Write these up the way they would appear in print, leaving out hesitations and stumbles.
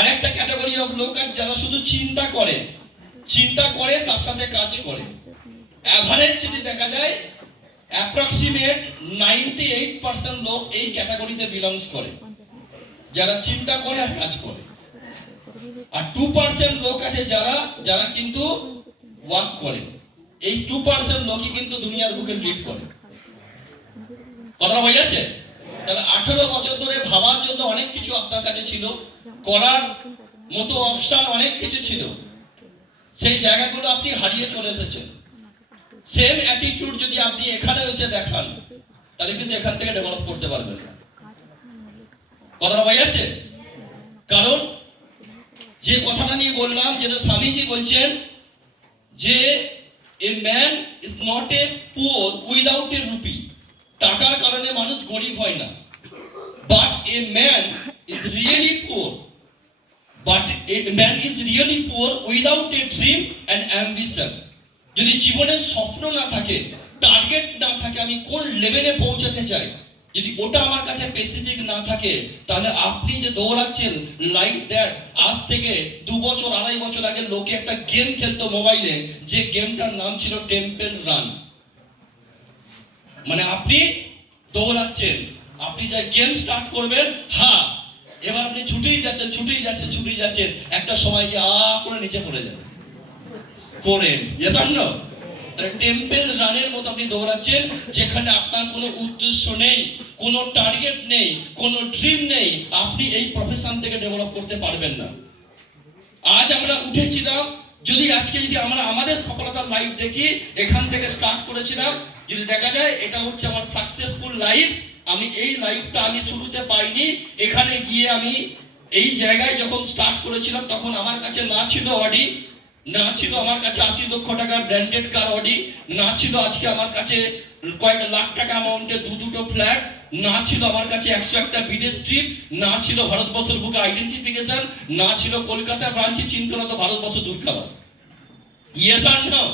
আরেকটা category of লোক আছে যারা শুধু চিন্তা করে তার সাথে কাজ করে। এভারেজ যদি দেখা যায় অ্যাপ্রক্সিমেট 98% লোক এই ক্যাটাগরিতে বিলংস করে, যারা চিন্তা করে আর কাজ করে। আর 2% লোক আছে যারা কিন্তু ওয়ার্ক করে। এই 2% লোকই কিন্তু দুনিয়ার বুকে লিড করে। কথাটা বোঝা যাচ্ছে? তাহলে 18 বছর ধরে ভাবার জন্য অনেক কিছু আপনার কাছে ছিল, করার মতো অপশন অনেক কিছু ছিল, সেই জায়গাগুলো আপনি হারিয়ে চলে এসেছেন। সেম অ্যাটিটিউড যদি আপনি এখানে এসে দেখান তাহলে কিন্তু এখান থেকে ডেভেলপ করতে পারবেন না। কথাটা বোঝা যাচ্ছে? কারণ যে কথাটা নিয়ে বললাম, যেটা স্বামীজি বলছেন যে a man is not a poor without a rupee. টাকার কারণে মানুষ গরিব হয় না, but a man is really poor without a dream and ambition. যদি জীবনের স্বপ্ন না থাকে, টার্গেট না থাকে, আমি কোন লেভেলে পৌঁছাতে চাই, যদি ওটা আমার কাছে স্পেসিফিক না থাকে, তাহলে আপনি যে দৌড়াচ্ছেন লাইক দ্যাট। আজ থেকে 2 বছর 2.5 বছর আগে লোকে একটা গেম খেলতো মোবাইলে, যে গেমটার নাম ছিল টেম্পল রান। মানে আপনি দৌড়াচ্ছেন, আপনি যা গেম স্টার্ট করবেন, হ্যাঁ এবার আপনি ছুটেই যাচ্ছেন, একটা সময় গিয়ে করে নিচে পড়ে যাবেন। করেন ইয়েস অর নো? টেম্পল রানের মতো আপনি দৌড়াচ্ছেন, যেখানে আপনার কোনো উদ্দেশ্য নেই, কোনো টার্গেট নেই, কোনো ড্রিম নেই। আপনি এই প্রফেশন থেকে ডেভেলপ করতে পারবেন না। আজ আমরা উঠেছিলাম, যদি আমরা আমাদের সফলতার লাইফ দেখি, এখান থেকে স্টার্ট করেছিলাম, যদি দেখা যায় এটা হচ্ছে আমার সাকসেসফুল লাইফ। আমি এই লাইফটা আমি শুরুতে পাইনি। এখানে গিয়ে আমি এই জায়গায় যখন স্টার্ট করেছিলাম, তখন আমার কাছে না ছিল অডি, না ছিল আমার কাছে 80 লক্ষ টাকার ব্র্যান্ডেড কার অডি, না ছিল আজকে আমার কাছে কয়েক লাখ টাকা অ্যামাউন্টে দুটো ফ্ল্যাট, না ছিল আমার কাছে 101টা বিদেশ ট্রিপ, না ছিল ভারতবর্ষের বুকে আইডেন্টিফিকেশন, না ছিল কলকাতা ব্রাঞ্চে চিন্তনত ভারতবর্ষ দূরখাবার। ইয়েস আর নো?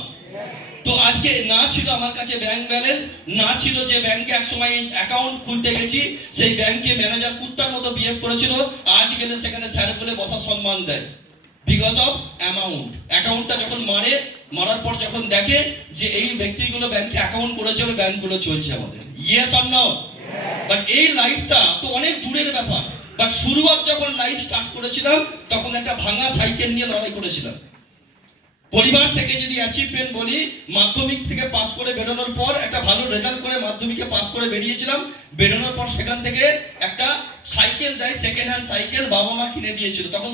তো আজকে না ছিল আমার কাছে ব্যাংক ব্যালেন্স, না ছিল যে ব্যাংকে একসময় অ্যাকাউন্ট খুলতে গেছি, সেই ব্যাংকে ম্যানেজার কুত্তার মতো বিহেভ করেছিল, আজ গেলে সেখানে স্যার বলে বসার সম্মান দেয়। বিকজ অফ অ্যাকাউন্টটা যখন মারার পর যখন দেখে যে এই ব্যক্তিগুলো ব্যাংকে অ্যাকাউন্ট করেছে, ব্যাংকগুলো চলছে আমাদের। Yes or no? বাট এই লাইফটা তো অনেক দূরের ব্যাপার। বাট শুরুয়াত যখন লাইফ স্টার্ট করেছিলাম, তখন একটা ভাঙা সাইকেল নিয়ে লড়াই করেছিলাম। পরিবার থেকে যদি অ্যাচিভমেন্ট বলি, মাধ্যমিক থেকে পাস করে বেরোনোর পর একটা ভালো রেজাল্ট করে মাধ্যমিকে পাস করে বেরিয়েছিলাম। বেরোনোর পর সেখান থেকে একটা সাইকেল দেয়, সেকেন্ড হ্যান্ড সাইকেল বাবা মা কিনে দিয়েছিল। তখন